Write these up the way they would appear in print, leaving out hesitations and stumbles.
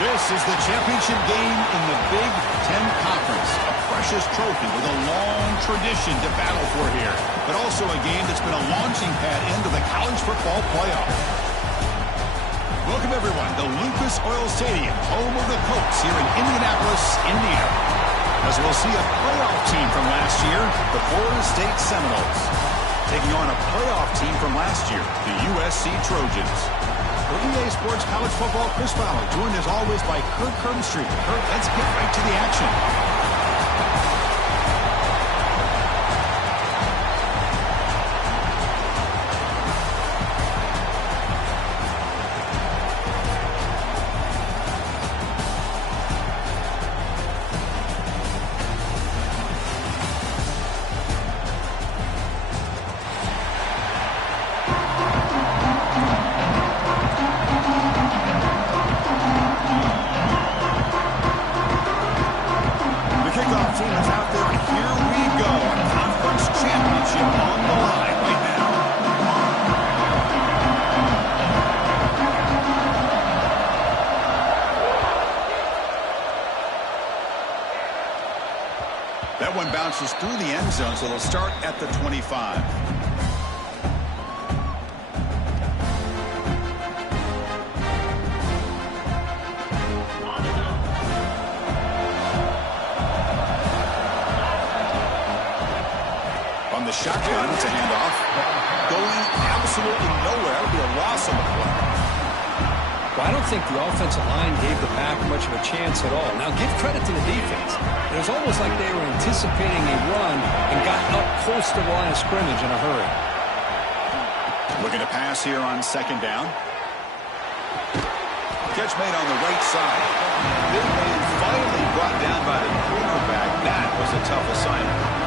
This is the championship game in the Big Ten Conference. A precious trophy with a long tradition to battle for here. But also a game that's been a launching pad into the college football playoff. Welcome, everyone, to Lucas Oil Stadium, home of the Colts here in Indianapolis, Indiana. As we'll see a playoff team from last year, the Florida State Seminoles, taking on a playoff team from last year, the USC Trojans. For EA Sports College Football, Chris Fowler, joined as always by Kirk Herbstreit. Kirk, let's get right to the action. That one bounces through the end zone, so they'll start at the 25. On the shotgun, it's a handoff. Going absolutely nowhere. That would be a loss on the play. Well, I don't think the offensive line gave the back much of a chance at all. Now, give credit to the defense. It was almost like they were anticipating a run and got up close to the line of scrimmage in a hurry. Looking to pass here on second down. Catch made on the right side. Big man finally brought down by the quarterback. That was a tough assignment.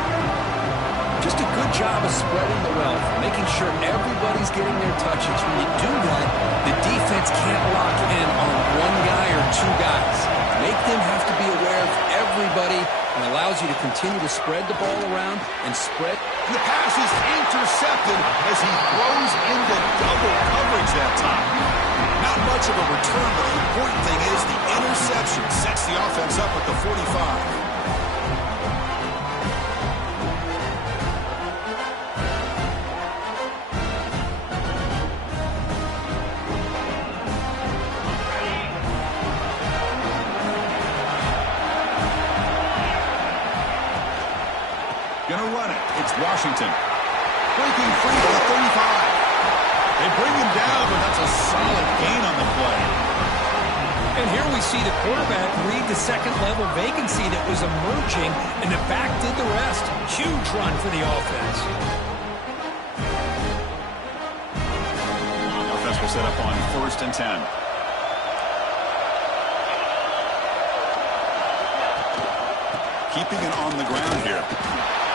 Just a good job of spreading the wealth, making sure everybody's getting their touches. When you do that, the defense can't lock in on one guy or two guys. Make them have to be aware of everybody and allows you to continue to spread the ball around and spread. The pass is intercepted as he throws into double coverage that time. Not much of a return, but the important thing is the interception sets the offense up at the 45. Gonna run it. It's Washington. Breaking free to the 35. They bring him down, but that's a solid gain on the play. And here we see the quarterback read the second-level vacancy that was emerging, and the back did the rest. Huge run for the offense. Offense will set up on 1st and 10. Keeping it on the ground here.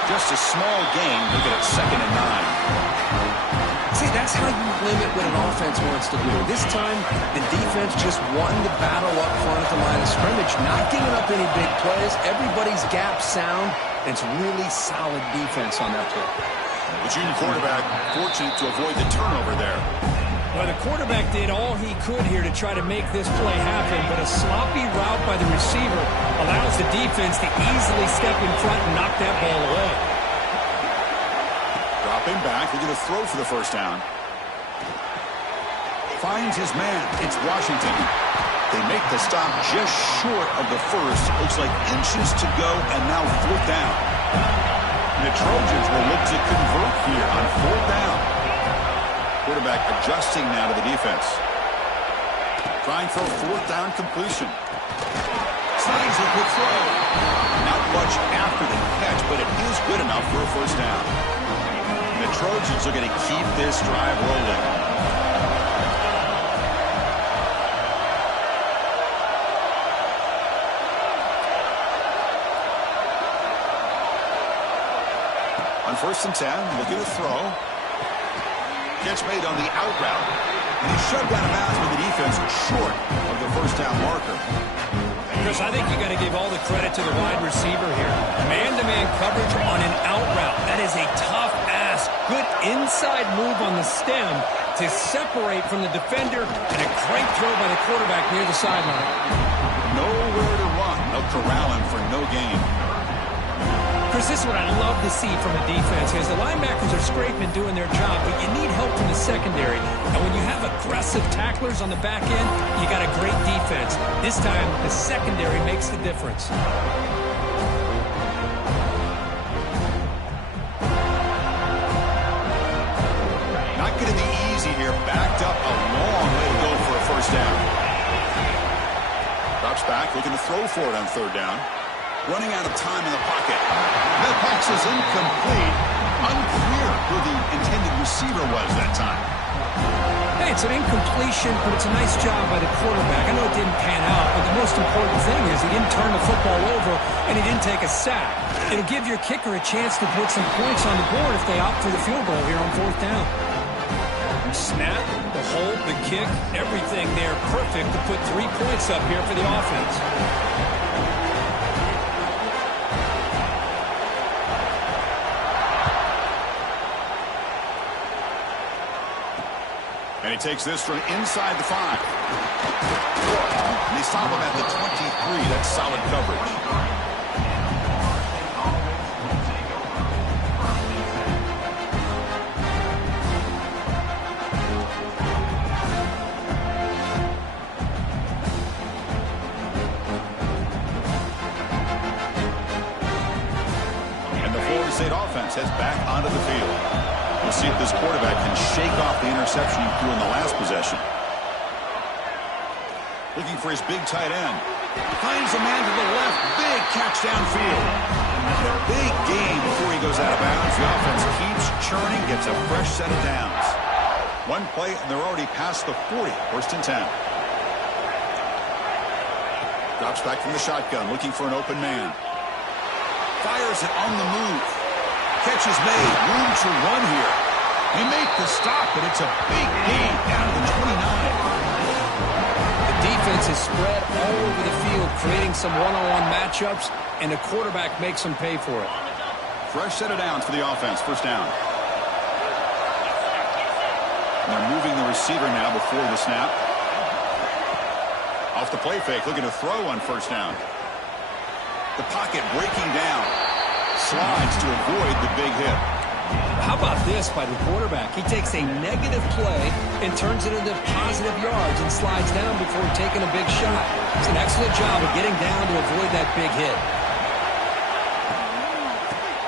Just a small gain. Look at it, 2nd and 9. See, that's how you limit what an offense wants to do. This time, the defense just won the battle up front at the line of scrimmage, not giving up any big plays. Everybody's gap sound. It's really solid defense on that play. The junior quarterback fortunate to avoid the turnover there. Well, the quarterback did all he could here to try to make this play happen, but a sloppy route by the receiver allows the defense to easily step in front and knock that ball away. Dropping back, they're going to throw for the first down. Finds his man. It's Washington. They make the stop just short of the first. Looks like inches to go, and now 4th down. The Trojans will look to convert here on 4th down. Quarterback adjusting now to the defense. Trying for a 4th down completion. Slides a good throw. Not much after the catch, but it is good enough for a first down. The Trojans are going to keep this drive rolling. On 1st and 10, we'll get a throw. Catch made on the out route. And he's shoved out of bounds with the defense short of the first down marker. Chris, I think you got to give all the credit to the wide receiver here. Man-to-man coverage on an out route. That is a tough ask. Good inside move on the stem to separate from the defender, and a great throw by the quarterback near the sideline. Nowhere to run. They'll corral him for no gain. Chris, this is what I love to see from a defense is the linebackers are scraping, doing their job, but you need help from the secondary. And when you have aggressive tacklers on the back end, you got a great defense. This time, the secondary makes the difference. Not going to be easy here. Backed up a long way to go for a first down. Drops back, looking to throw for it on third down. Running out of time in the pocket. That pass is incomplete. Unclear who the intended receiver was that time. Hey, it's an incompletion, but it's a nice job by the quarterback. I know it didn't pan out, but the most important thing is he didn't turn the football over and he didn't take a sack. It'll give your kicker a chance to put some points on the board if they opt for the field goal here on fourth down. Snap, the hold, the kick, everything there perfect to put 3 points up here for the offense. And he takes this from inside the 5. And they stop him at the 23. That's solid coverage. And the Florida State offense heads back onto the field. We'll see if this quarterback can shake off the interception he threw in the last possession. Looking for his big tight end. Finds a man to the left. Big catch downfield. And a big gain before he goes out of bounds. The offense keeps churning, gets a fresh set of downs. One play, and they're already past the 40. First and 10. Drops back from the shotgun, looking for an open man. Fires it on the move. Catch is made. Room to run here. They make the stop, but it's a big gain down to the 29. The defense is spread all over the field, creating some one-on-one matchups, and the quarterback makes them pay for it. Fresh set of downs for the offense. First down. And they're moving the receiver now before the snap. Off the play fake, looking to throw on first down. The pocket breaking down. Slides to avoid the big hit. How about this by the quarterback? He takes a negative play and turns it into positive yards and slides down before taking a big shot. It's an excellent job of getting down to avoid that big hit.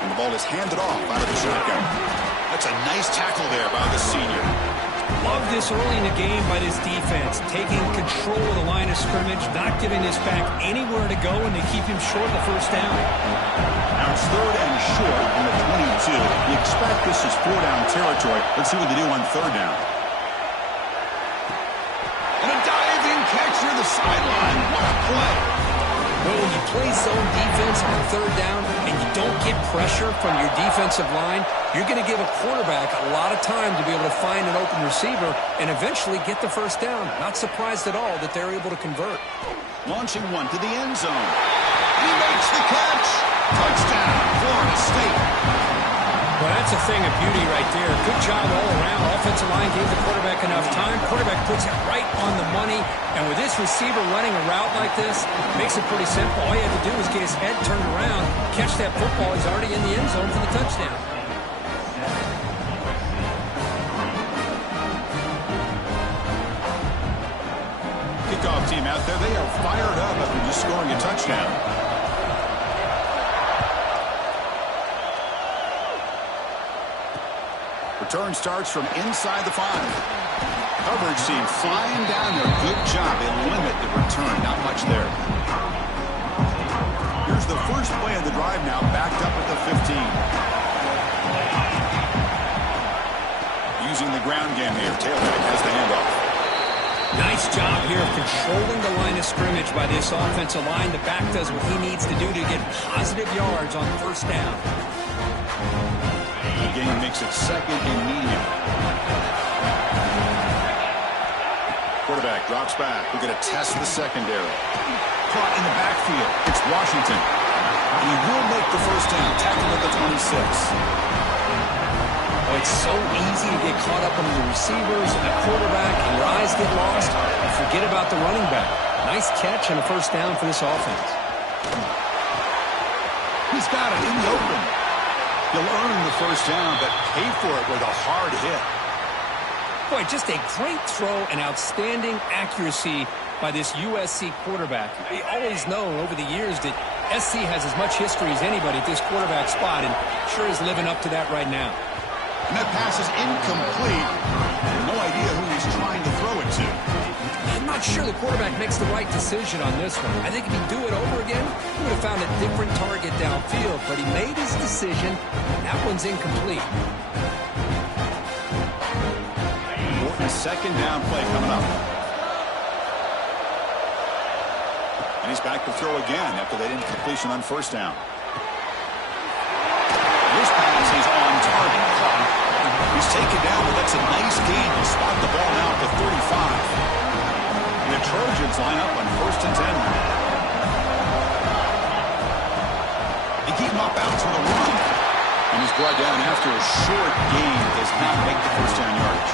And the ball is handed off out of the shotgun. That's a nice tackle there by the senior. Love this early in the game by this defense, taking control of the line of scrimmage, not giving this back anywhere to go, and they keep him short of the first down. Now it's third and short in the 22. You expect this is 4-down territory. Let's see what they do on third down. And a diving catch near the sideline. What a play. Well, when you play zone defense on third down and you don't get pressure from your defensive line, you're going to give a quarterback a lot of time to be able to find an open receiver and eventually get the first down. Not surprised at all that they're able to convert. Launching one to the end zone. He makes the catch. Touchdown, Florida State. Well, that's a thing of beauty right there. Good job all around. Offensive line gave the quarterback enough time. Quarterback puts it right on the money. And with this receiver running a route like this, makes it pretty simple. All you have to do is get his head turned around, catch that football. He's already in the end zone for the touchdown. Kickoff team out there. They are fired up after just scoring a touchdown. Return starts from inside the 5. Coverage team flying down there. Good job. They limit the return. Not much there. Here's the first play of the drive now, backed up at the 15. Using the ground game here. Tailback has the handoff. Nice job here of controlling the line of scrimmage by this offensive line. The back does what he needs to do to get positive yards on first down. The game makes it second and medium. Quarterback drops back. We're going to test the secondary. Caught in the backfield. It's Washington. And he will make the first down. Tackled at the 26. Well, It's so easy to get caught up on the receivers and the quarterback, and your eyes get lost. You forget about the running back. Nice catch and a first down for this offense. He's got it in the open. He'll earn the first down, but pay for it with a hard hit. Boy, just a great throw and outstanding accuracy by this USC quarterback. We always know over the years that SC has as much history as anybody at this quarterback spot, and sure is living up to that right now. And that pass is incomplete. No idea who he's trying to throw it to. I'm not sure the quarterback makes the right decision on this one. I think if he'd do it over again, he would have found a different target downfield, but he made his decision. That one's incomplete. Important second down play coming up. And he's back to throw again after that incompletion on first down. This pass is on target. He's taken down, but that's a nice gain. He'll spot the ball now at the 35. And the Trojans line up on 1st and 10. They keep him up out to the run. And he's brought down after a short gain. Does not make the first down yardage.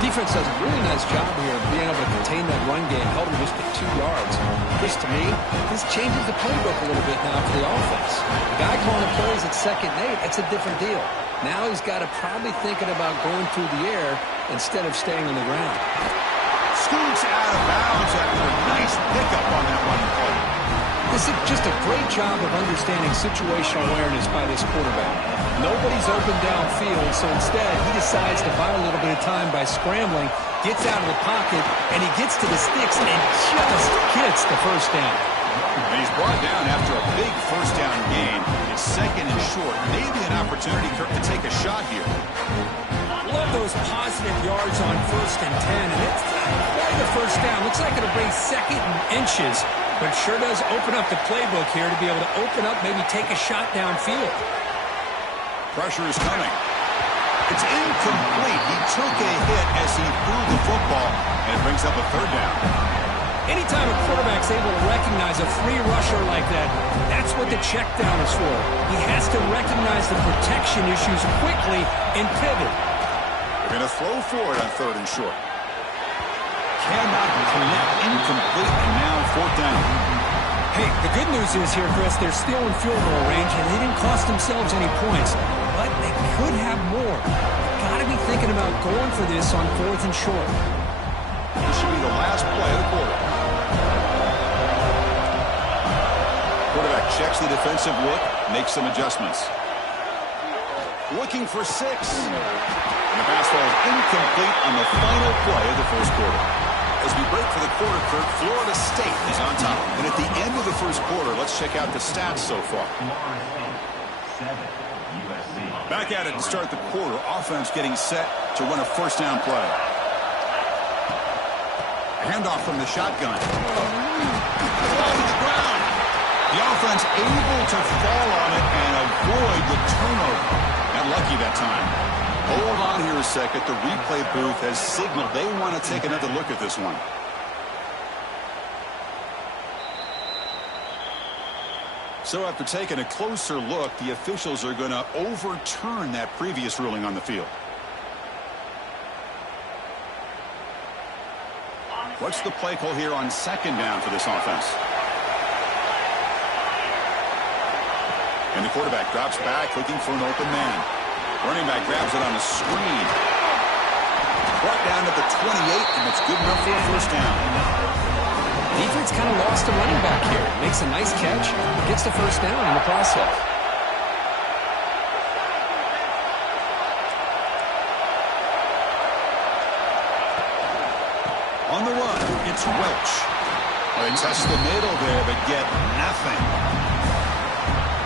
Defense does a really nice job here of being able to contain that run game, held him just at 2 yards. This, to me, this changes the playbook a little bit now for the offense. The guy calling the plays at 2nd and 8, that's a different deal. Now he's got to probably thinking about going through the air instead of staying on the ground. Scoots out of bounds after a nice pickup on that running play. This is just a great job of understanding situational awareness by this quarterback. Nobody's open downfield, so instead he decides to buy a little bit of time by scrambling, gets out of the pocket, and he gets to the sticks and just gets the first down. And he's brought down after a big first down gain. It's 2nd and short. Maybe an opportunity, Kirk, to take a shot here. Love those positive yards on 1st and 10, and it's quite the first down. Looks like it'll bring 2nd and inches, but sure does open up the playbook here to be able to open up, maybe take a shot downfield. Pressure is coming. It's incomplete. He took a hit as he threw the football, and it brings up a 3rd down. Anytime a quarterback's able to recognize a free rusher like that, that's what the check down is for. He has to recognize the protection issues quickly and pivot. They're going to throw for it on 3rd and short. Cannot connect, incomplete, and now 4th down. Hey, the good news is here, Chris, they're still in field goal range, and they didn't cost themselves any points. But they could have more. Got to be thinking about going for this on 4th and short. This should be the last play of the quarter. Quarterback checks the defensive look, makes some adjustments. Looking for 6. And the pass falls incomplete on the final play of the first quarter. As we break for the quarter, Kirk, Florida State is on top. And at the end of the first quarter, let's check out the stats so far. Back at it to start the quarter. Offense getting set to run a first down play. Handoff from the shotgun. Fall to the ground. The offense able to fall on it and avoid the turnover. Not lucky that time. Hold on here a second. The replay booth has signaled they want to take another look at this one. So after taking a closer look, the officials are going to overturn that previous ruling on the field. What's the play call here on 2nd down for this offense? And the quarterback drops back looking for an open man. Running back grabs it on a screen. Brought down at the 28, and it's good enough for a first down. Defense kind of lost the running back here. Makes a nice catch, gets the first down in the process. On the run, it's Welch. Well, they test the middle there, but get nothing.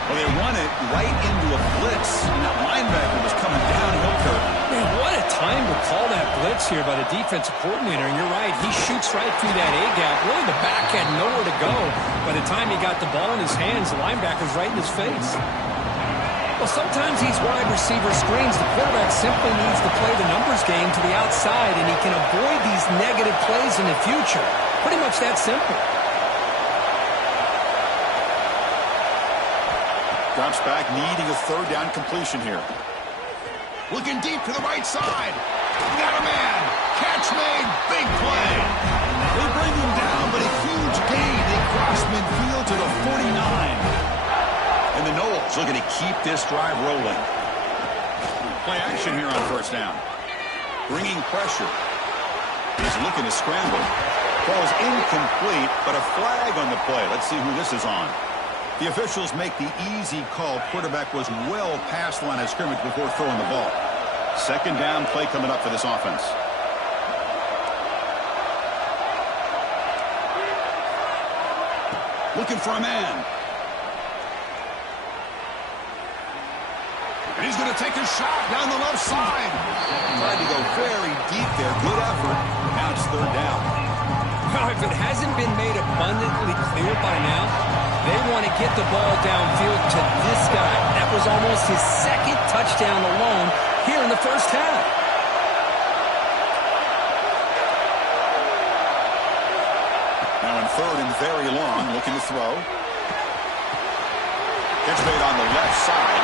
Well, they run it right into a blitz, and that linebacker was coming downhill, Kirk. Man, what a time to call that blitz here by the defensive coordinator. And you're right, he shoots right through that A-gap. Really, the back had nowhere to go. By the time he got the ball in his hands, the linebacker's right in his face. Well, sometimes these wide receiver screens, the quarterback simply needs to play the numbers game to the outside, and he can avoid these negative plays in the future. Pretty much that simple. Drops back, needing a 3rd down completion here. Looking deep to the right side. Got a man. Catch made. Big play. They bring him down, but a huge gain. They cross midfield to the 49. And the Noles looking to keep this drive rolling. Play action here on first down. Bringing pressure. He's looking to scramble. Ball's incomplete, but a flag on the play. Let's see who this is on. The officials make the easy call. Quarterback was well past the line of scrimmage before throwing the ball. Second down play coming up for this offense. Looking for a man. And he's going to take a shot down the left side. Tried to go very deep there. Good effort. Now it's third down. Well, if it hasn't been made abundantly clear by now, they want to get the ball downfield to this guy. That was almost his second touchdown alone here in the first half. Now in third and very long, looking to throw. Catch made on the left side.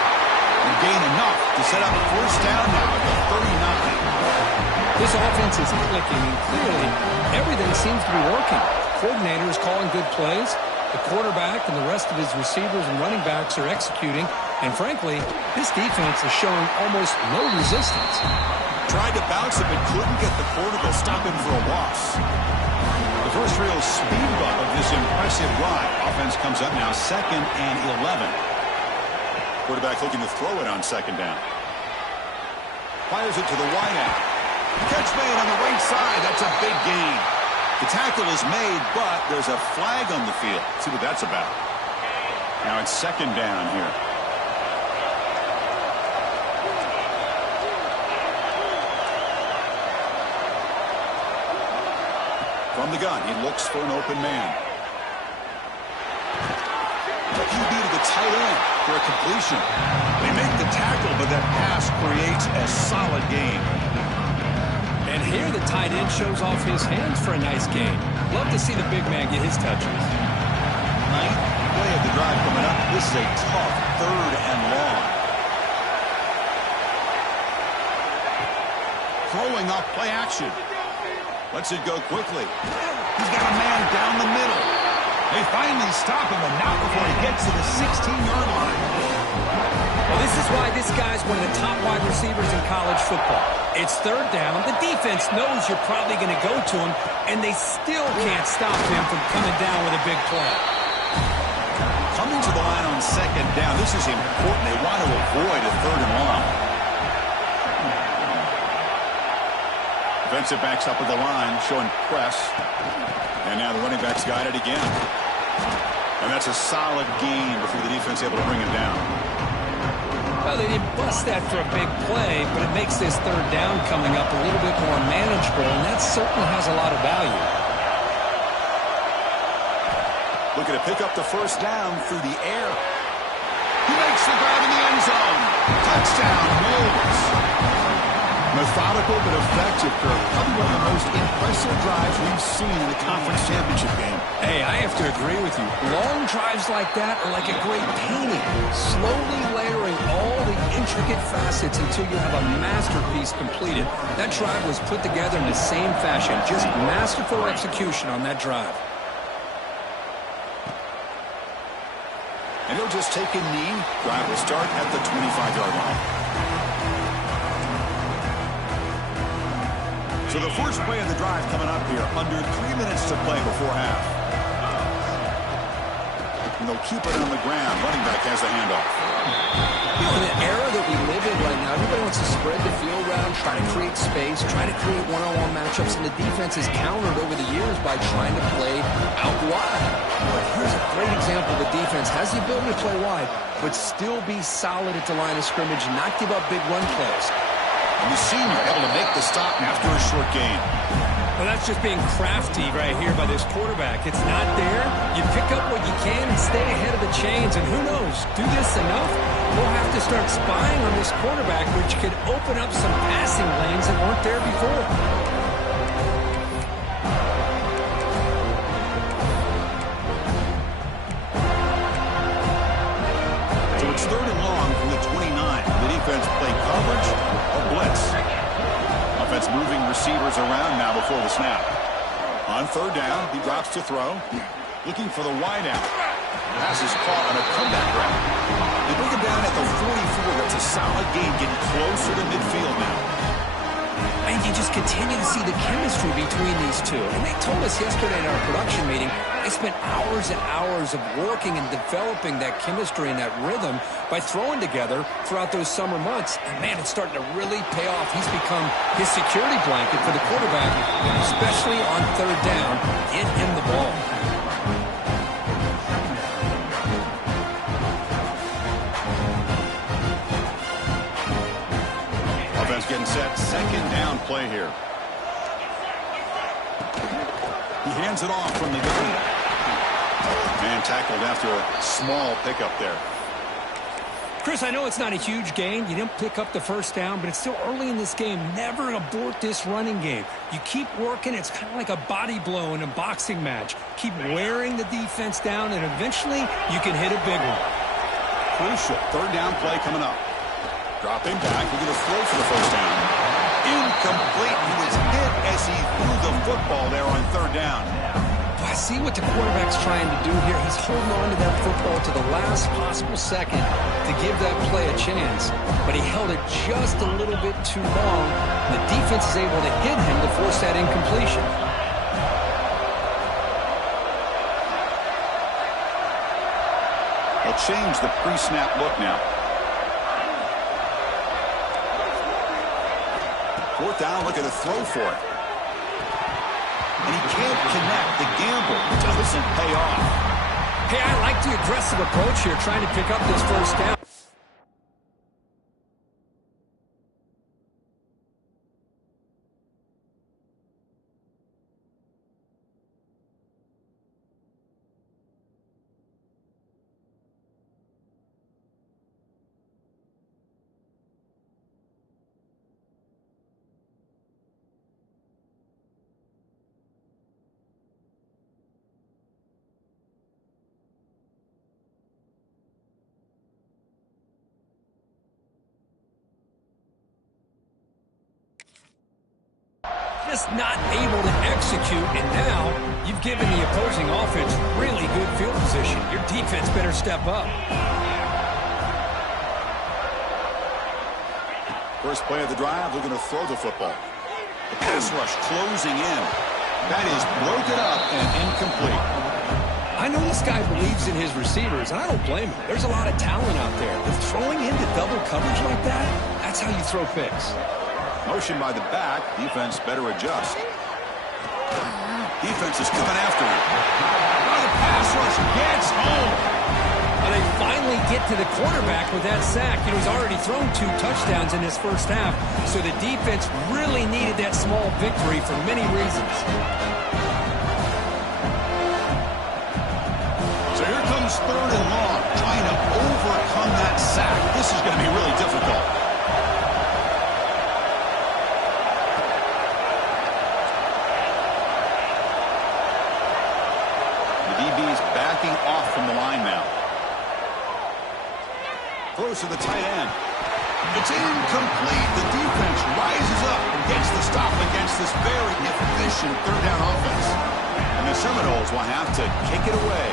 And gain enough to set up a first down now at the 39. This offense is clicking, and clearly everything seems to be working. The coordinator is calling good plays. The quarterback and the rest of his receivers and running backs are executing. And frankly, this defense is showing almost no resistance. Tried to bounce it, but couldn't get the corner to stop him for a loss. The first real speed bump of this impressive drive. Offense comes up now 2nd and 11. Quarterback looking to throw it on second down. Fires it to the wide end. Catch made on the right side. That's a big gain. The tackle is made, but there's a flag on the field. Let's see what that's about. Now it's second down here. From the gun, he looks for an open man. The QB to the tight end for a completion. They make the tackle, but that pass creates a solid gain. And here the tight end shows off his hands for a nice gain. Love to see the big man get his touches. Ninth play of the drive coming up. This is a tough third and long. Throwing up play action. Lets it go quickly. He's got a man down the middle. They finally stop him, and not before he gets to the 16-yard line. Well, this is why this guy's one of the top wide receivers in college football. It's third down. The defense knows you're probably going to go to him, and they still can't stop him from coming down with a big play. Coming to the line on second down. This is important. They want to avoid a third and long. Defensive backs up at the line, showing press. And now the running back's got it again. And that's a solid gain before the defense able to bring him down. Well, they didn't bust that for a big play, but it makes this third down coming up a little bit more manageable, and that certainly has a lot of value. Looking to pick up the first down through the air. He makes the grab in the end zone. Touchdown, Noles. Methodical but effective, Kirk. Probably one of the most impressive drives we've seen in the conference championship game. Hey, I have to agree with you. Long drives like that are like a great painting. Slowly layering all the intricate facets until you have a masterpiece completed. That drive was put together in the same fashion. Just masterful execution on that drive. And he'll just take a knee. Drive will start at the 25-yard line. So the first play of the drive coming up here, under 3 minutes to play before half. And they'll keep it on the ground. Running back has the handoff. You know, in the era that we live in right now, everybody wants to spread the field around, try to create space, try to create one-on-one matchups, and the defense has countered over the years by trying to play out wide. But here's a great example. The defense has the ability to play wide, but still be solid at the line of scrimmage and not give up big run plays. And the senior able to make the stop after a short gain. Well, that's just being crafty right here by this quarterback. It's not there. You pick up what you can and stay ahead of the chains. And who knows, do this enough, we'll have to start spying on this quarterback, which could open up some passing lanes that weren't there before. So it's third and long from the 29. The defense played coverage, but defense moving receivers around now before the snap. On third down, he drops to throw. Looking for the wide out. Pass is caught on a comeback route. They bring him down at the 44. That's a solid gain, getting closer to midfield now. And you just continue to see the chemistry between these two. And they told us yesterday in our production meeting, they spent hours and hours of working and developing that chemistry and that rhythm by throwing together throughout those summer months. And, man, it's starting to really pay off. He's become his security blanket for the quarterback, especially on third down. Get him the ball. Getting set, second down play here. He hands it off from the gun. And tackled after a small pickup there. Chris, I know it's not a huge gain. You didn't pick up the first down, but it's still early in this game. Never abort this running game. You keep working. It's kind of like a body blow in a boxing match. Keep wearing the defense down, and eventually you can hit a big one. Crucial third down play coming up. Dropping back, we're going to throw for the first down. Incomplete. He was hit as he threw the football there on third down. I see what the quarterback's trying to do here. He's holding on to that football to the last possible second to give that play a chance. But he held it just a little bit too long. The defense is able to hit him to force that incompletion. They'll change the pre-snap look now. Fourth down, looking to throw for it. And he can't connect. The gamble doesn't pay off. Hey, I like the aggressive approach here, trying to pick up this first down. Just not able to execute, and now you've given the opposing offense really good field position. Your defense better step up. First play of the drive, looking to throw the football. The pass rush closing in. That is broken up and incomplete. I know this guy believes in his receivers, and I don't blame him. There's a lot of talent out there. But throwing into double coverage like that, that's how you throw picks. Motion by the back. Defense better adjust. Defense is coming after him. Oh, the pass rush gets home. Well, they finally get to the quarterback with that sack. You know, he's already thrown 2 touchdowns in his first half, so the defense really needed that small victory for many reasons. So here comes third and long, trying to overcome that sack. This is going to be really difficult. Backing off from the line now. Throws to the tight end. It's incomplete. The defense rises up and gets the stop against this very efficient third down offense. And the Seminoles will have to kick it away.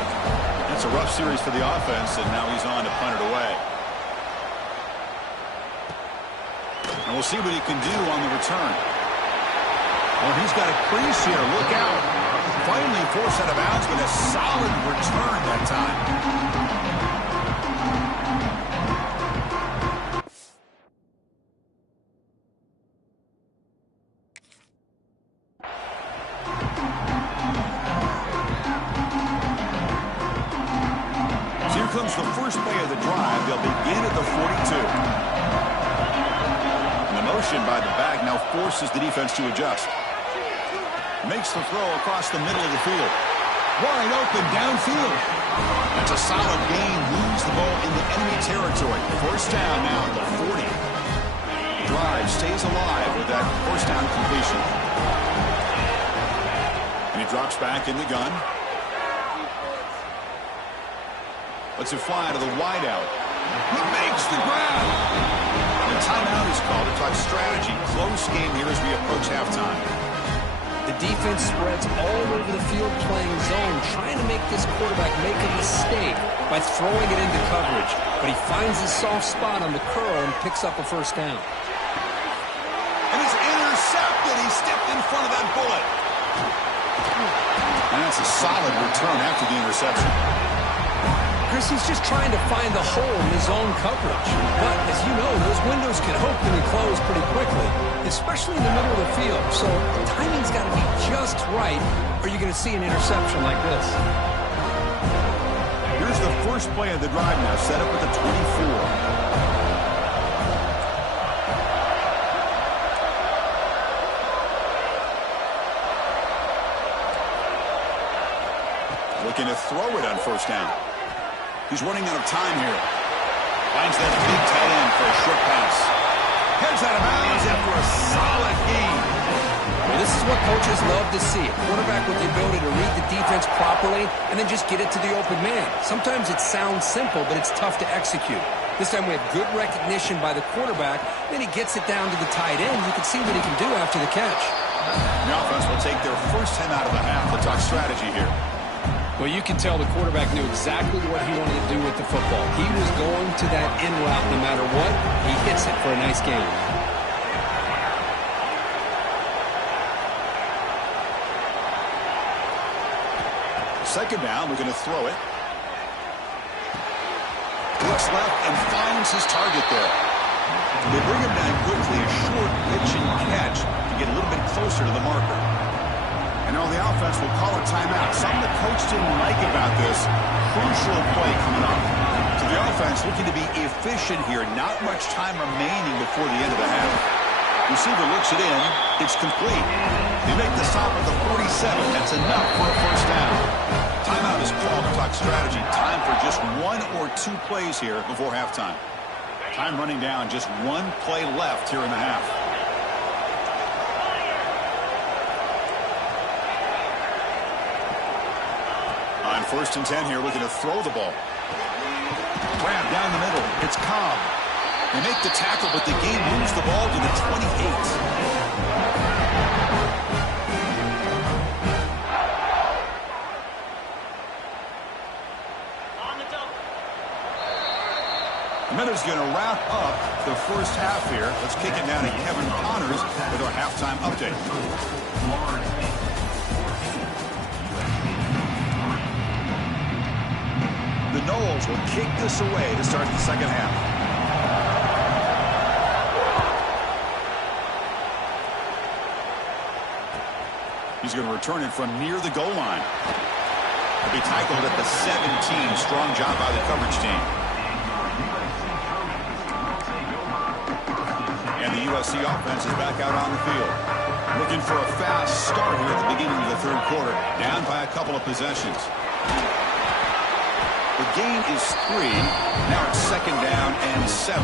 That's a rough series for the offense, and now he's on to punt it away. And we'll see what he can do on the return. Well, he's got a crease here. Look out. Finally forced out of bounds, but a solid return that time. So here comes the first play of the drive. They'll begin at the 42. And the motion by the back now forces the defense to adjust. Makes the throw across the middle of the field. Wide open downfield. That's a solid gain. Moves the ball into enemy territory. First down now at the 40. The drive stays alive with that first down completion. And he drops back in the gun. Lets it fly to the wide out. He makes the grab. And The timeout is called to talk strategy. Close game here as we approach halftime. The defense spreads all over the field playing zone, trying to make this quarterback make a mistake by throwing it into coverage. But he finds his soft spot on the curl and picks up a first down. And it's intercepted. He stepped in front of that bullet. And that's a solid return after the interception. Chris, he's just trying to find the hole in his own coverage. But, as you know, those windows can open and close pretty quickly, especially in the middle of the field. So the timing's got to be just right, or you're going to see an interception like this. Here's the first play of the drive now, set up at the 24. Looking to throw it on first down. He's running out of time here. Finds that big tight end for a short pass. Heads out of bounds after a solid game. Well, this is what coaches love to see. A quarterback with the ability to read the defense properly and then just get it to the open man. Sometimes it sounds simple, but it's tough to execute. This time we have good recognition by the quarterback. Then he gets it down to the tight end. You can see what he can do after the catch. The offense will take their first 10 out of the half to talk strategy here. Well, you can tell the quarterback knew exactly what he wanted to do with the football. He was going to that in route no matter what. He hits it for a nice gain. Second down, we're going to throw it. Looks left and finds his target there. They bring him down quickly, a short pitch and catch to get a little bit closer to the marker. And now the offense will call a timeout. Something the coach didn't like about this. Crucial play coming up. So the offense looking to be efficient here. Not much time remaining before the end of the half. Receiver looks it in. It's complete. They make the stop at the 47. That's enough for a first down. Timeout is called to talk strategy. Time for just one or two plays here before halftime. Time running down. Just one play left here in the half. On 1st and 10 here, looking to throw the ball. Grab down the middle. It's Cobb. They make the tackle, but the game moves the ball to the 28. The Minutes going to wrap up the first half here. Let's kick it down to Kevin Connors with our halftime update. The Noles will kick this away to start the second half. He's going to return it from near the goal line. He'll be tackled at the 17. Strong job by the coverage team. And the USC offense is back out on the field. Looking for a fast start here at the beginning of the third quarter. Down by a couple of possessions. The gain is 3. Now it's 2nd down and 7.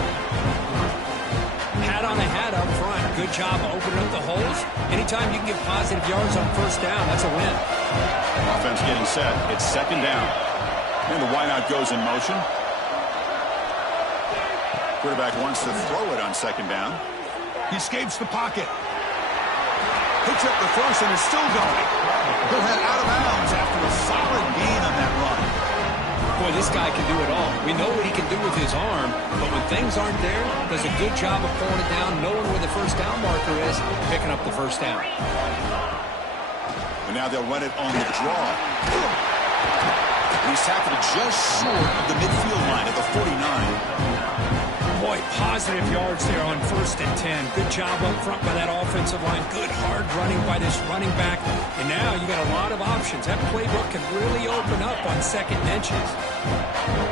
Hat on a hat up front. Good job opening up the holes. Anytime you can get positive yards on first down, that's a win. Offense getting set. It's 2nd down. And the wideout goes in motion. Quarterback wants to throw it on 2nd down. He escapes the pocket. Picks up the first and is still going. He'll head out of bounds after a solid gain on that run. Boy, this guy can do it all. We know what he can do with his arm, but when things aren't there, does a good job of pulling it down, knowing where the first down marker is, picking up the first down. And now they'll run it on the draw. And he's tackled just short of the midfield line at the 49. Boy, positive yards there on 1st and 10. Good job up front by that offensive line. Good hard running by this running back. And now you got a lot of options. That playbook can really open up on second and inches.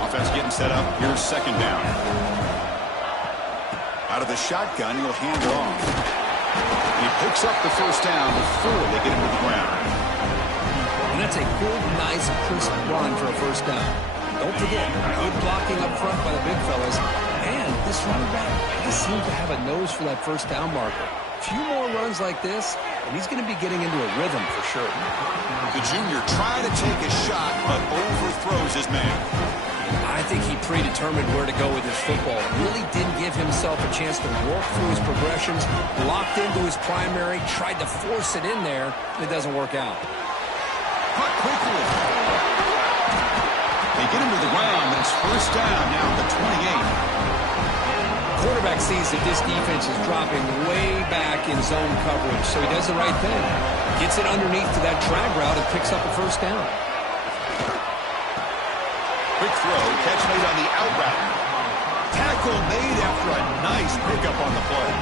Offense getting set up. Here's 2nd down. Out of the shotgun, he'll hand it off. He picks up the first down before they get him to the ground. And that's a good, nice, crisp run for a first down. Don't forget, good blocking up front by the big fellas. And this running back just seems to have a nose for that first down marker. A few more runs like this, and he's going to be getting into a rhythm for sure. The junior trying to take a shot, but overthrows his man. I think he predetermined where to go with his football. Really didn't give himself a chance to work through his progressions, locked into his primary, tried to force it in there, and it doesn't work out. Cut quickly. They get him to the ground. It's first down now at the 28. Quarterback sees that this defense is dropping way back in zone coverage, so he does the right thing. Gets it underneath to that drag route and picks up a first down. Quick throw, catch made on the out route. Tackle made after a nice pickup on the play.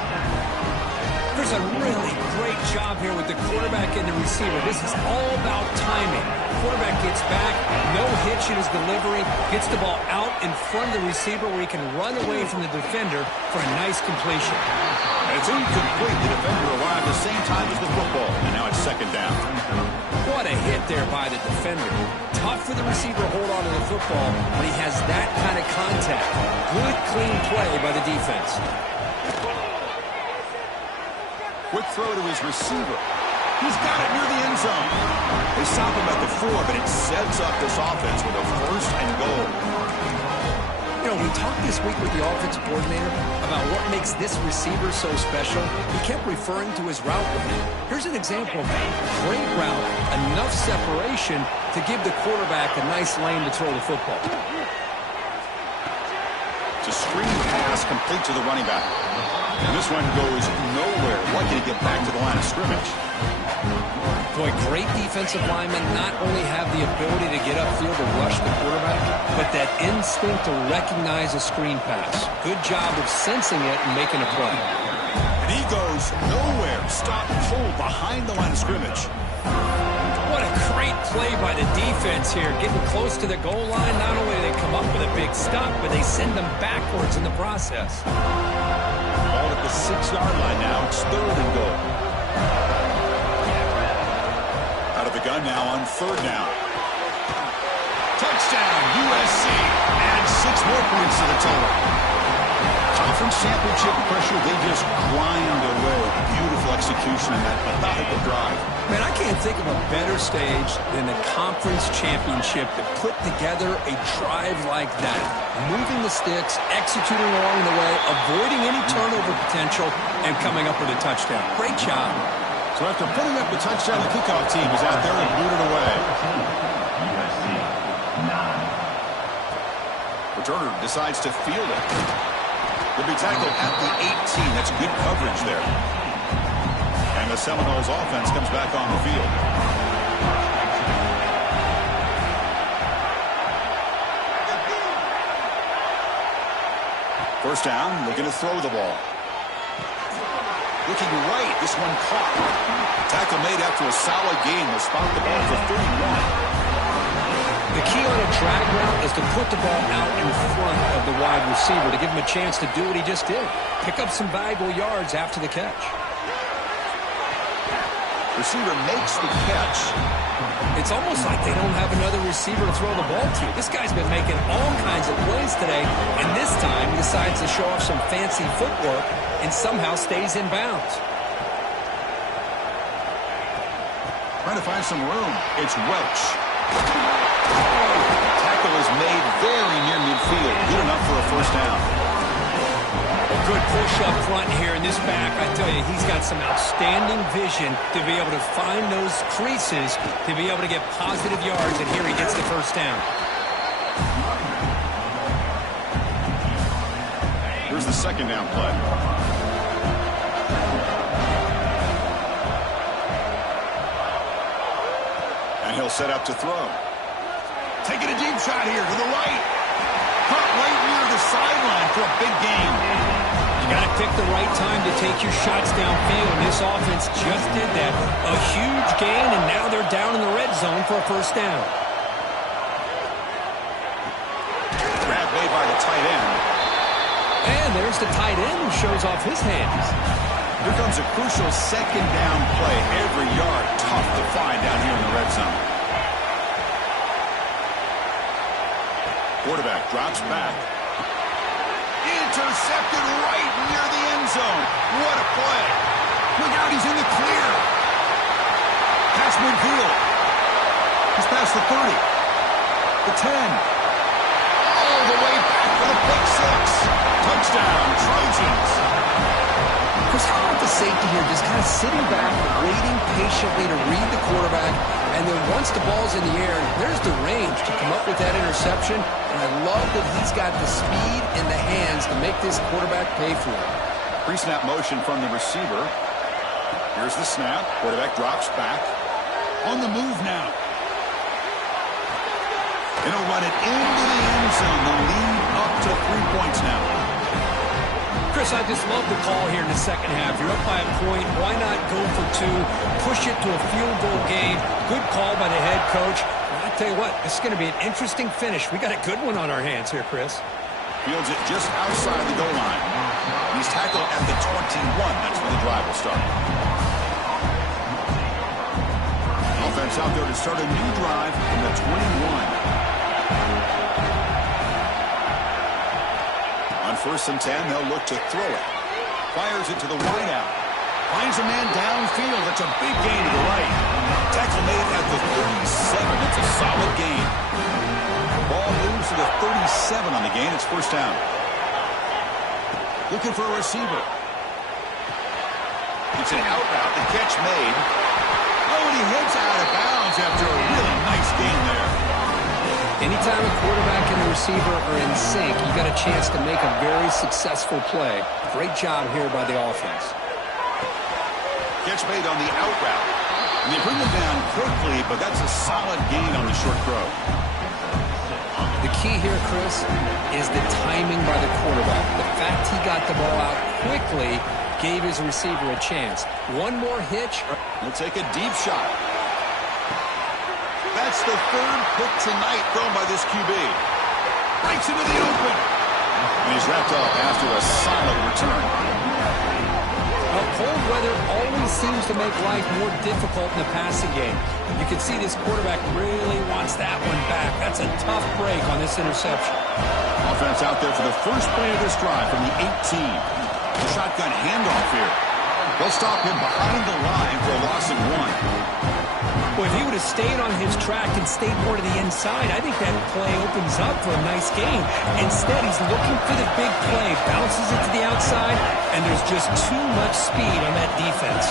There's a really great job here with the quarterback and the receiver. This is all about timing. Quarterback gets back, no hitch in his delivery, gets the ball out in front of the receiver where he can run away from the defender for a nice completion. It's incomplete. The defender arrived at the same time as the football, and now it's second down. What a hit there by the defender. Tough for the receiver to hold on to the football when he has that kind of contact. Good, clean play by the defense. Quick throw to his receiver. He's got it near the end zone. They stop him at the 4, but it sets up this offense with a first and goal. You know, we talked this week with the offensive coordinator about what makes this receiver so special. He kept referring to his route running. Here's an example of that. Great route, enough separation to give the quarterback a nice lane to throw the football. It's a screen pass complete to the running back. And this one goes nowhere. Lucky to get back to the line of scrimmage. Boy, great defensive linemen not only have the ability to get upfield to rush the quarterback, but that instinct to recognize a screen pass. Good job of sensing it and making a play. And he goes nowhere. Stop pull behind the line of scrimmage. What a great play by the defense here. Getting close to the goal line, not only do they come up with a big stop, but they send them backwards in the process. Ball at the 6-yard line now. It's third and goal. Out of the gun now on third down. Touchdown, USC. Adds 6 more points to the total. Conference championship pressure, they just grind away. Beautiful execution in that methodical drive. Man, I can't think of a better stage than the conference championship to put together a drive like that. Moving the sticks, executing along the way, avoiding any turnover potential, and coming up with a touchdown. Great job. So after putting up the touchdown, the kickoff team is out there and booted away. Returner decides to field it. Will be tackled at the 18. That's good coverage there. And the Seminoles offense comes back on the field. First down, looking to throw the ball. Looking right, this one caught. Tackle made after a solid gain. They'll spot the ball for 31. The key on a drag route is to put the ball out in front of the wide receiver to give him a chance to do what he just did. Pick up some valuable yards after the catch. Receiver makes the catch. It's almost like they don't have another receiver to throw the ball to. This guy's been making all kinds of plays today, and this time he decides to show off some fancy footwork and somehow stays in bounds. Trying to find some room. It's Welch. Tackle is made very near midfield. Good enough for a first down. A good push up front here in this back. I tell you, he's got some outstanding vision to be able to find those creases, to be able to get positive yards, and here he gets the first down. Here's the second down play. And he'll set up to throw. Taking a deep shot here to the right. Caught right near the sideline for a big gain. You got to pick the right time to take your shots downfield, and this offense just did that. A huge gain, and now they're down in the red zone for a first down. Grab made by the tight end. And there's the tight end who shows off his hands. Here comes a crucial second down play. Every yard tough to find down here in the red zone. Quarterback drops back. Intercepted right near the end zone. What a play. Look out, he's in the clear. Pass midfield. He's past the 30. The 10. all the way back for the pick six. Touchdown, Trojans. Chris, how about the safety here just kind of sitting back, waiting patiently to read the quarterback, and then once the ball's in the air, there's the range to come up with that interception, and I love that he's got the speed in the hands to make this quarterback pay for it. Pre-snap motion from the receiver. Here's the snap. Quarterback drops back. On the move now. And he'll run it into the end zone. The lead up to 3 points now. Chris, I just love the call here in the second half. You're up by a point. Why not go for two? Push it to a field goal game. Good call by the head coach. And I tell you what, this is going to be an interesting finish. We got a good one on our hands here, Chris. Fields it just outside the goal line. He's tackled at the 21. That's where the drive will start. Offense out there to start a new drive from the 21. On 1st and 10, they'll look to throw it. Fires it to the wide out. Finds a man downfield. That's a big gain to the right. Tackle made at the 37. It's a solid gain. Ball moves to the 37 on the gain. It's 1st down. Looking for a receiver. It's an out route. The catch made. Oh, and he heads out of bounds after a really nice gain there. Anytime a quarterback and a receiver are in sync, you got a chance to make a very successful play. Great job here by the offense. Catch made on the out route. And they bring him down quickly, but that's a solid gain on the short throw. The key here, Chris, is the timing by the quarterback. The fact he got the ball out quickly gave his receiver a chance. One more hitch. He'll take a deep shot. That's the 3rd pick tonight thrown by this QB. Breaks into the open. And he's wrapped up after a solid return. Well, cold weather always seems to make life more difficult in the passing game. You can see this quarterback really wants that one back. That's a tough break on this interception. Offense out there for the first play of this drive from the 18. The shotgun handoff here. They'll stop him behind the line for a loss of 1. Well, if he would have stayed on his track and stayed more to the inside, I think that play opens up for a nice gain. Instead, he's looking for the big play, bounces it to the outside, and there's just too much speed on that defense.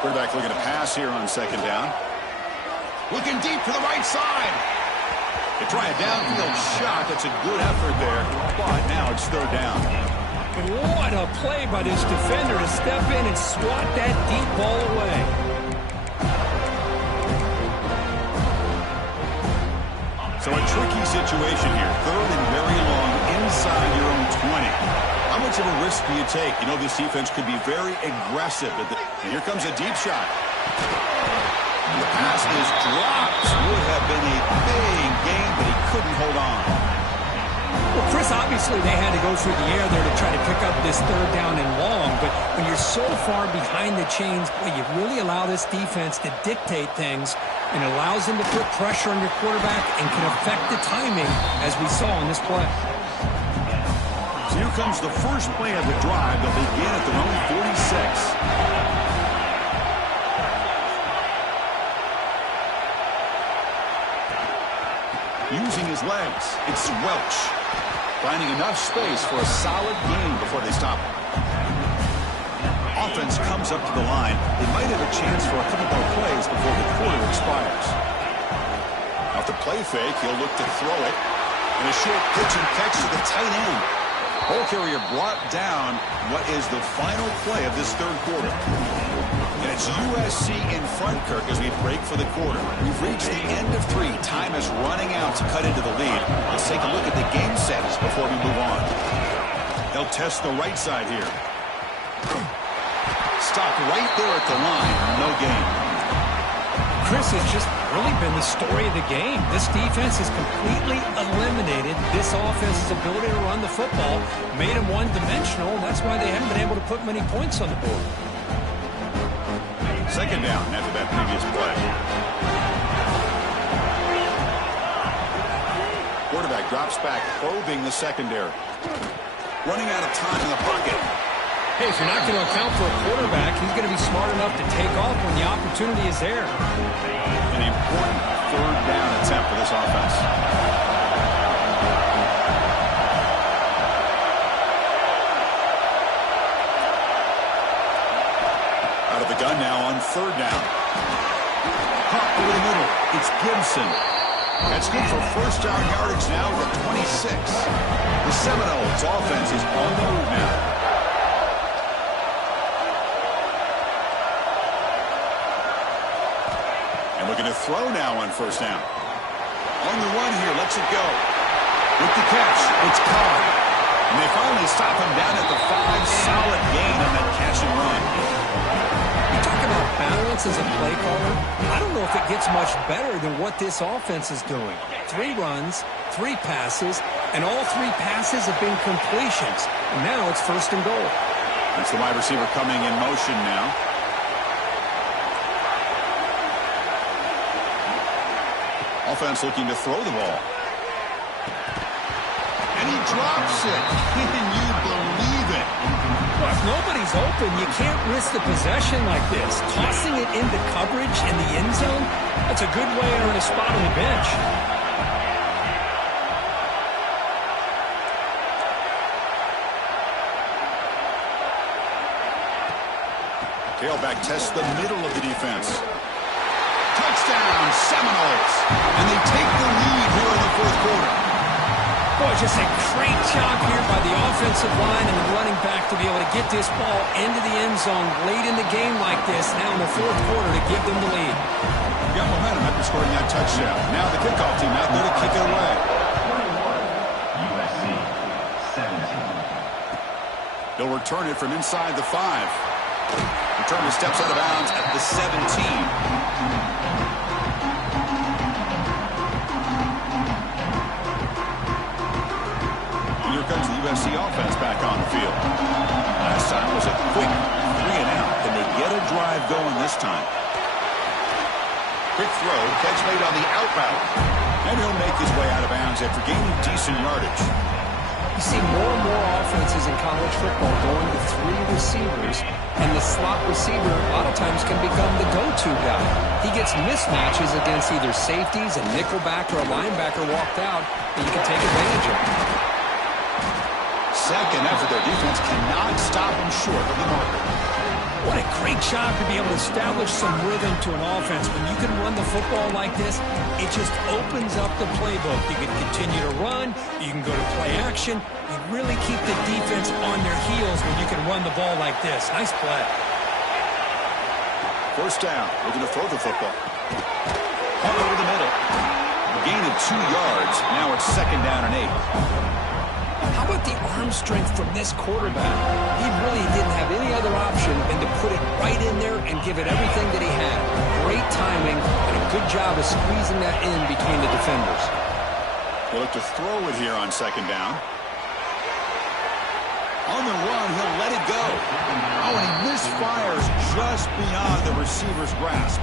Quarterback looking to pass here on 2nd down. Looking deep to the right side. They try a downfield shot. That's a good effort there, but now it's 3rd down. What a play by this defender to step in and swat that deep ball away. So a tricky situation here. 3rd and very long inside your own 20. How much of a risk do you take? You know this defense could be very aggressive. And here comes a deep shot. And the pass is dropped. Would have been a big gain, but he couldn't hold on. Well, Chris, obviously they had to go through the air there to try to pick up this 3rd down and long, but when you're so far behind the chains, boy, you really allow this defense to dictate things, and it allows them to put pressure on your quarterback and can affect the timing, as we saw on this play. So here comes the first play of the drive. They'll begin at their own 46. Using his legs, it's Welch. Finding enough space for a solid gain before they stop him. Offense comes up to the line. They might have a chance for a couple more plays before the quarter expires. Off the play fake, he'll look to throw it. And a short pitch and catch to the tight end. Ball carrier brought down what is the final play of this 3rd quarter. And it's USC in front, Kirk, as we break for the quarter. We've reached the end of 3. Time is running out to cut into the lead. Let's take a look at the game sets before we move on. They'll test the right side here. Stop right there at the line. No gain. Chris, has just really been the story of the game. This defense has completely eliminated this offense's ability to run the football, made them one-dimensional, and that's why they haven't been able to put many points on the board. 2nd down after that previous play. Quarterback drops back, probing the secondary. Running out of time in the pocket. Hey, if you're not going to account for a quarterback, he's going to be smart enough to take off when the opportunity is there. An important third down attempt for this offense. Out of the gun now on third down. Caught over the middle. It's Gibson. That's good for first down yardage now at 26. The Seminoles offense is on the move now. And looking to throw now on first down. On the run here, lets it go. With the catch, it's caught. And they finally stop him down at the 5. Solid gain on that catch and run. You talk about balance as a play caller. I don't know if it gets much better than what this offense is doing. 3 runs, 3 passes, and all 3 passes have been completions. And now it's first and goal. It's the wide receiver coming in motion now. Offense looking to throw the ball. And he drops it. Can you believe it? Well, if nobody's open, you can't risk the possession like this. Tossing it into coverage in the end zone, that's a good way to earn a spot on the bench. Tailback tests the middle of the defense. Touchdown, Seminoles. And they take the lead here in the fourth quarter. Boy, just a great job here by the offensive line and the running back to be able to get this ball into the end zone late in the game like this, now in the fourth quarter, to give them the lead. Got momentum after scoring that touchdown. Now the kickoff team out there to kick it away. USC 17. They'll return it from inside the 5. Return the steps out of bounds at the 17. Comes the USC offense back on the field. Last time was a quick 3 and out. Can they get a drive going this time? Quick throw, catch made on the out route. And he'll make his way out of bounds after gaining decent yardage. You see more and more offenses in college football going to 3 receivers, and the slot receiver a lot of times can become the go-to guy. He gets mismatches against either safeties, a nickelback, or a linebacker walked out, and you can take advantage of it. Second effort, their defense cannot stop him short of the marker. What a great job to be able to establish some rhythm to an offense. When you can run the football like this, it just opens up the playbook. You can continue to run. You can go to play action. You really keep the defense on their heels when you can run the ball like this. Nice play. First down, looking to throw the football. All over the middle. A gain of 2 yards. Now it's second down and 8. How about the arm strength from this quarterback? He really didn't have any other option than to put it right in there and give it everything that he had. Great timing and a good job of squeezing that in between the defenders. He'll look to throw it here on second down. On the run, he'll let it go. Oh, and he misfires just beyond the receiver's grasp.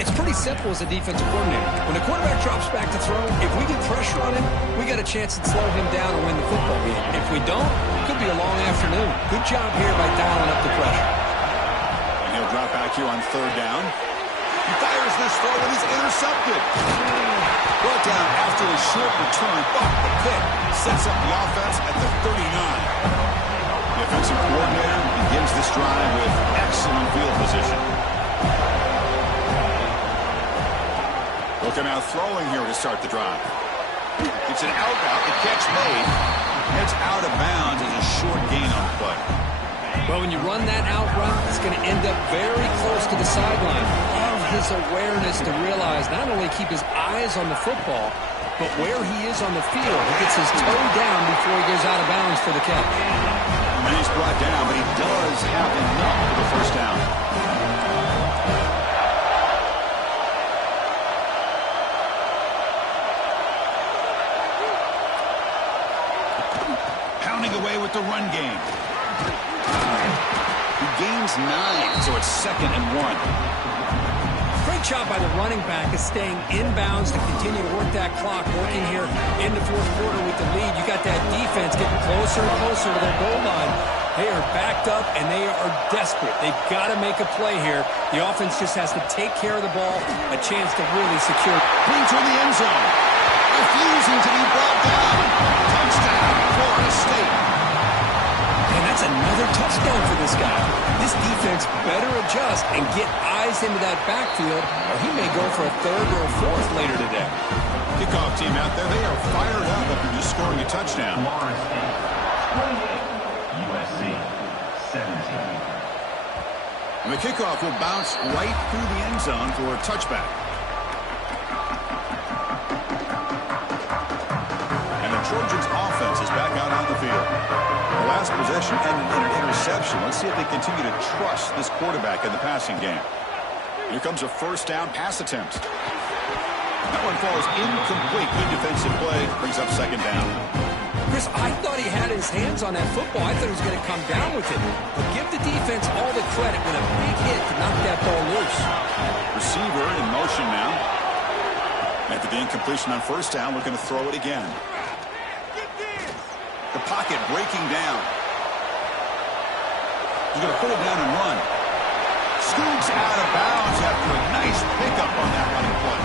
It's pretty simple as a defensive coordinator. When the quarterback drops back to throw, if we get pressure on him, we got a chance to slow him down and win the football game. If we don't, it could be a long afternoon. Good job here by dialing up the pressure. And he'll drop back here on third down. He fires this throw and he's intercepted. Brought down after a short return, but the pick sets up the offense at the 39. The offensive coordinator begins this drive with excellent field position. We'll come out throwing here to start the drive. It's an out route. The catch made. Heads out of bounds as a short gain on the play. Well, when you run that out route, it's going to end up very close to the sideline. Love his awareness to realize not only keep his eyes on the football, but where he is on the field. He gets his toe down before he goes out of bounds for the catch. And he's brought down, but he does have enough for the first down. Away with the run game. He gains 9, so it's second and 1. Great job by the running back of staying inbounds to continue to work that clock, working here in the fourth quarter with the lead. You got that defense getting closer and closer to their goal line. They are backed up, and they are desperate. They've got to make a play here. The offense just has to take care of the ball, a chance to really secure. Brings her in the end zone. Refusing to be brought down. Touchdown, Florida State. And that's another touchdown for this guy. This defense better adjust and get eyes into that backfield, or he may go for a third or a fourth later today. Kickoff team out there, they are fired up after just scoring a touchdown. Florida State 28, USC 17. And the kickoff will bounce right through the end zone for a touchback. And the Trojans offense is back out on the field. The last possession ended in an interception. Let's see if they continue to trust this quarterback in the passing game. Here comes a first down pass attempt. That one falls incomplete. Good defensive play. Brings up second down. Chris, I thought he had his hands on that football. I thought he was going to come down with it. But give the defense all the credit with a big hit to knock that ball loose. Receiver in motion now. After the incompletion on first down, looking to throw it again. The pocket breaking down. He's going to put it down and run. Scoots out of bounds after a nice pickup on that running play.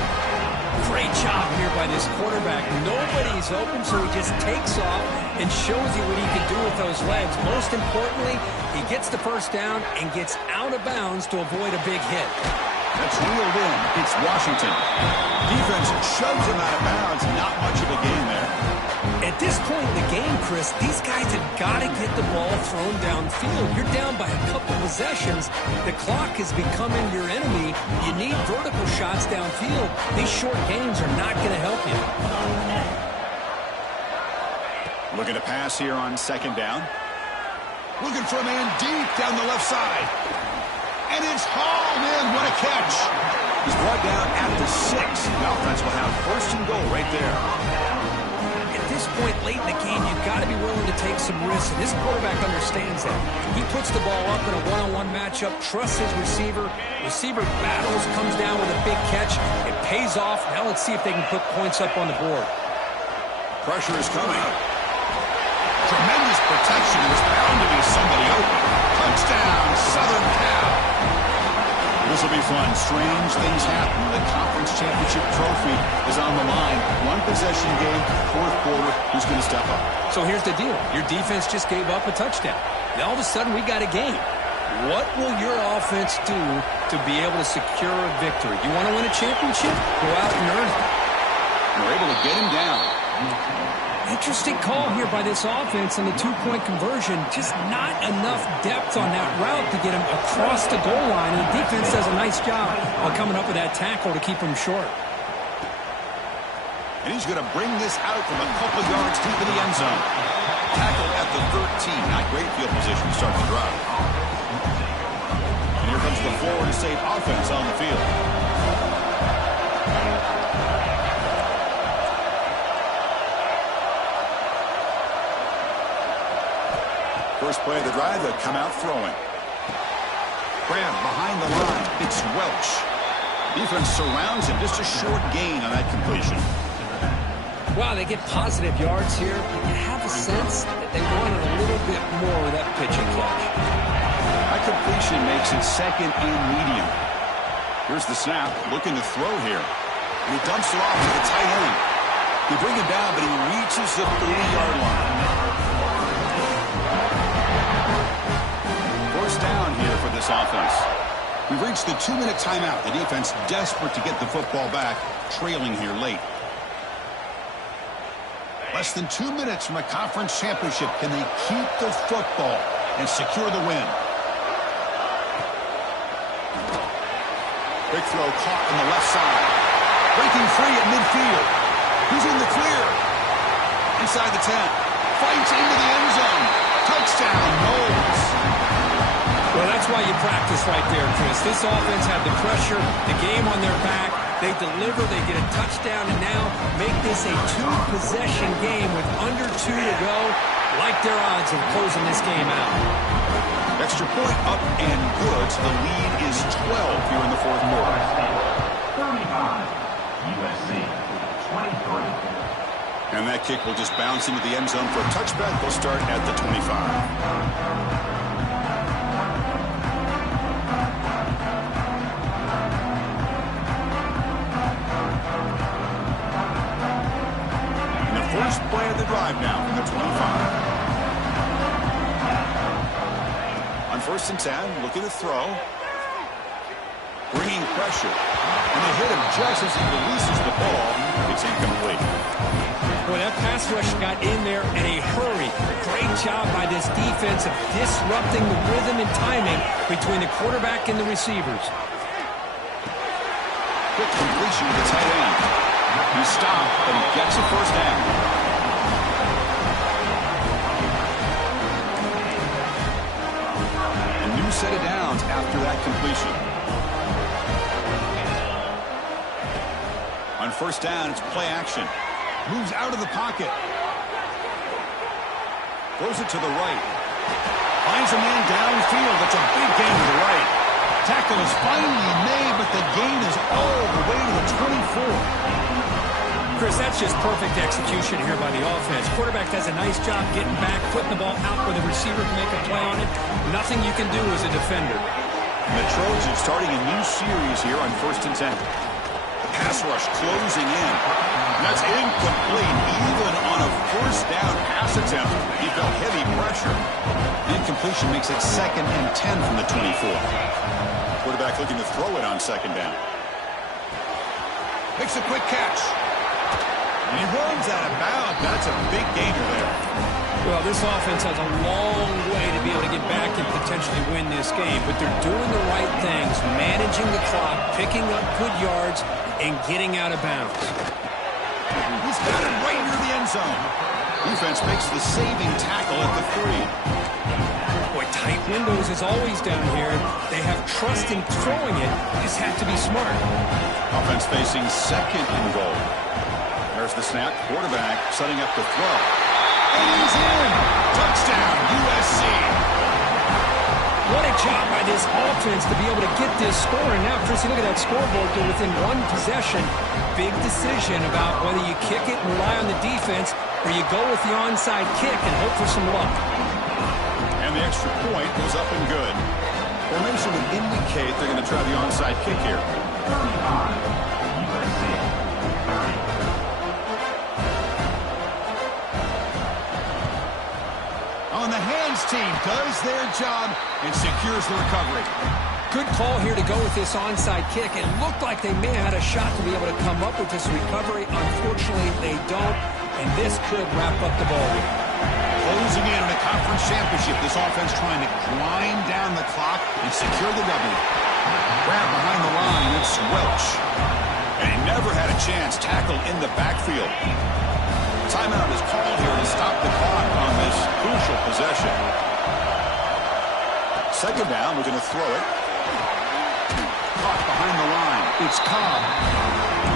Great job here by this quarterback. Nobody's open, so he just takes off and shows you what he can do with those legs. Most importantly, he gets the first down and gets out of bounds to avoid a big hit. That's reeled in. It's Washington. Defense shoves him out of bounds. Not much of a gain there. At this point in the game, Chris, these guys have got to get the ball thrown downfield. You're down by a couple possessions. The clock is becoming your enemy. You need vertical shots downfield. These short gains are not going to help you. Looking to pass here on second down. Looking for a man deep down the left side. And it's hauled in. What a catch. He's brought down at the 6. The offense will have first and goal right there. At this point late in the game, you've got to be willing to take some risks, and this quarterback understands that. He puts the ball up in a one-on-one matchup, trusts his receiver. Receiver battles, comes down with a big catch. It pays off. Now let's see if they can put points up on the board. Pressure is coming. Tremendous protection. There's bound to be somebody open. Touchdown, Southern Cal. This will be fun. Strange things happen. The conference championship trophy is on the line. One possession game, fourth quarter. Who's going to step up? So here's the deal. Your defense just gave up a touchdown. Now all of a sudden we got a game. What will your offense do to be able to secure a victory? You want to win a championship? Go out and earn it. We're able to get him down. Interesting call here by this offense on the two-point conversion. Just not enough depth on that route to get him across the goal line. And the defense does a nice job of coming up with that tackle to keep him short. And he's going to bring this out from a couple yards deep in the end zone. Tackle at the 13. Not great field position to start the drive. And here comes the Florida State offense on the field. First play of the drive, they'll come out throwing. Grab behind the line. It's Welch. Defense surrounds him. Just a short gain on that completion. Wow, they get positive yards here. You have a sense that they wanted a little bit more with that pitching catch. That completion makes it second and medium. Here's the snap. Looking to throw here. And he dumps it off to the tight end. They bring him down, but he reaches the 30-yard line. First down here for this offense. We've reached the 2-minute timeout. The defense desperate to get the football back, trailing here late. Less than 2 minutes from a conference championship. Can they keep the football and secure the win? Big throw caught on the left side. Breaking free at midfield. Who's in the clear? Inside the 10. Fights into the end zone. Touchdown, Knowles. Well, that's why you practice right there, Chris. This offense had the pressure, the game on their back. They deliver, they get a touchdown, and now make this a two-possession game with under 2 to go. Like their odds of closing this game out. Extra point up and good. So the lead is 12 here in the fourth quarter. 35, USC 23. And that kick will just bounce into the end zone for a touchback. They'll start at the 25. First play of the drive now from the 25. On 1st and 10, looking to throw. Bringing pressure. And they hit him just as he releases the ball. It's incomplete. Boy, that pass rush got in there in a hurry. Great job by this defense of disrupting the rhythm and timing between the quarterback and the receivers. Quick completion to the tight end. He stopped, but he gets a first down. A new set of downs after that completion. On 1st down, it's play action. Moves out of the pocket. Throws it to the right. Finds a man downfield. That's a big gain to the right. Tackle is finally made, but the gain is all the way to the 24. Chris, that's just perfect execution here by the offense. Quarterback does a nice job getting back, putting the ball out where the receiver can make a play on it. Nothing you can do as a defender. And the Trojans starting a new series here on 1st and 10. Pass rush closing in. And that's incomplete. Even on a 1st down pass attempt, he felt heavy pressure. Incompletion makes it 2nd and 10 from the 24. Quarterback looking to throw it on 2nd down. Makes a quick catch. And he runs out of bounds. That's a big gainer there. Well, this offense has a long way to be able to get back and potentially win this game, but they're doing the right things, managing the clock, picking up good yards, and getting out of bounds. He's got it right near the end zone. Defense makes the saving tackle at the 3. Boy, tight windows is always down here. They have trust in throwing it. Just have to be smart. Offense facing 2nd and goal. There's the snap. Quarterback setting up the throw. And he's in. Touchdown, USC. What a job by this offense to be able to get this score. And now, Chris, you look at that scoreboard. They're within 1 possession. Big decision about whether you kick it and rely on the defense or you go with the onside kick and hope for some luck. And the extra point goes up and good. Formation would indicate they're going to try the onside kick here. 35. USC 30. On the hands team does their job and secures the recovery. Good call here to go with this onside kick. It looked like they may have had a shot to be able to come up with this recovery. Unfortunately, they don't, and this could wrap up the ball game. Closing in on a conference championship, this offense trying to grind down the clock and secure the W. Grab behind the line, it's Welch. And he never had a chance. Tackle in the backfield. Timeout is called here to stop the clock on this crucial possession. 2nd down, we're going to throw it. Caught behind the line. It's Cobb.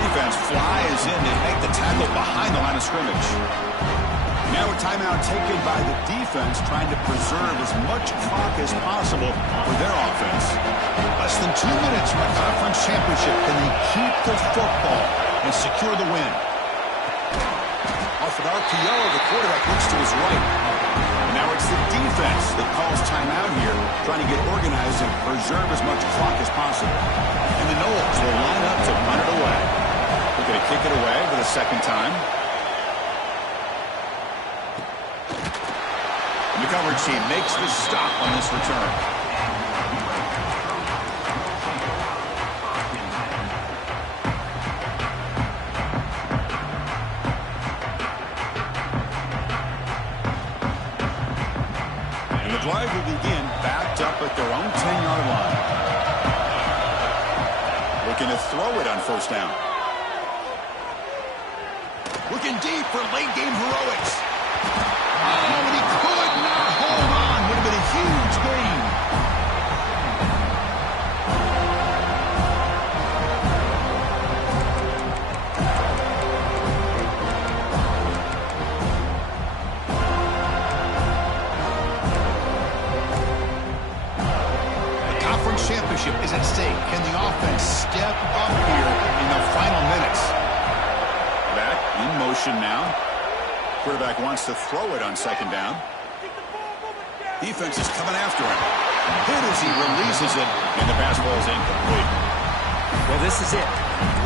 Defense flies in to make the tackle behind the line of scrimmage. Now a timeout taken by the defense, trying to preserve as much clock as possible for their offense. Less than 2 minutes from a conference championship. Can they keep the football and secure the win? Off an RPO, the quarterback looks to his right. And now it's the defense that calls timeout here, trying to get organized and preserve as much clock as possible. And the Noles will line up to punt it away. They're going to kick it away for the 2nd time. The coverage team makes the stop on this return. And the drive will begin backed up at their own 10-yard line. Looking to throw it on 1st down. Looking deep for late-game heroics. Oh, and he could not hold on. Would have been a huge gain. The conference championship is at stake. Can the offense step up here in the final minutes? Back in motion now. Quarterback wants to throw it on second down. Defense is coming after him. Hit as he releases it, and the pass ball is incomplete. Well, this is it.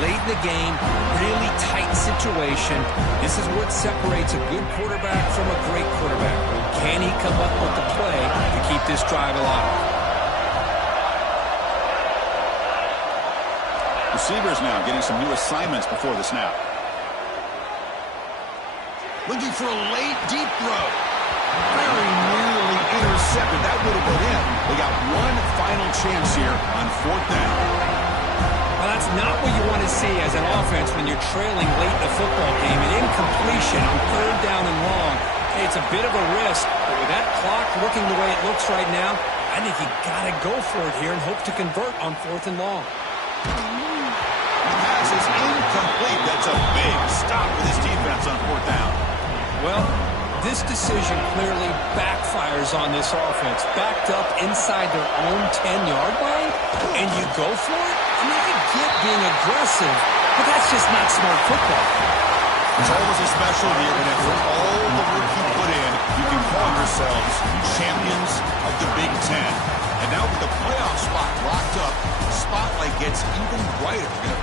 Late in the game, really tight situation. This is what separates a good quarterback from a great quarterback. Can he come up with the play to keep this drive alive? Receivers now getting some new assignments before the snap. Looking for a late, deep throw. Very nearly intercepted. That would have been in. They got one final chance here on fourth down. Well, that's not what you want to see as an offense when you're trailing late in the football game. An incompletion on third down and long. Hey, it's a bit of a risk, but with that clock looking the way it looks right now, I think you got to go for it here and hope to convert on fourth and long. The pass is incomplete. That's a big stop for this defense on fourth down. Well, this decision clearly backfires on this offense. Backed up inside their own 10-yard line, and you go for it? I mean, I get being aggressive, but that's just not smart football. It's always a special year, and after all the work you put in, you can call yourselves champions of the Big Ten. And now with the playoff spot locked up, the spotlight gets even brighter.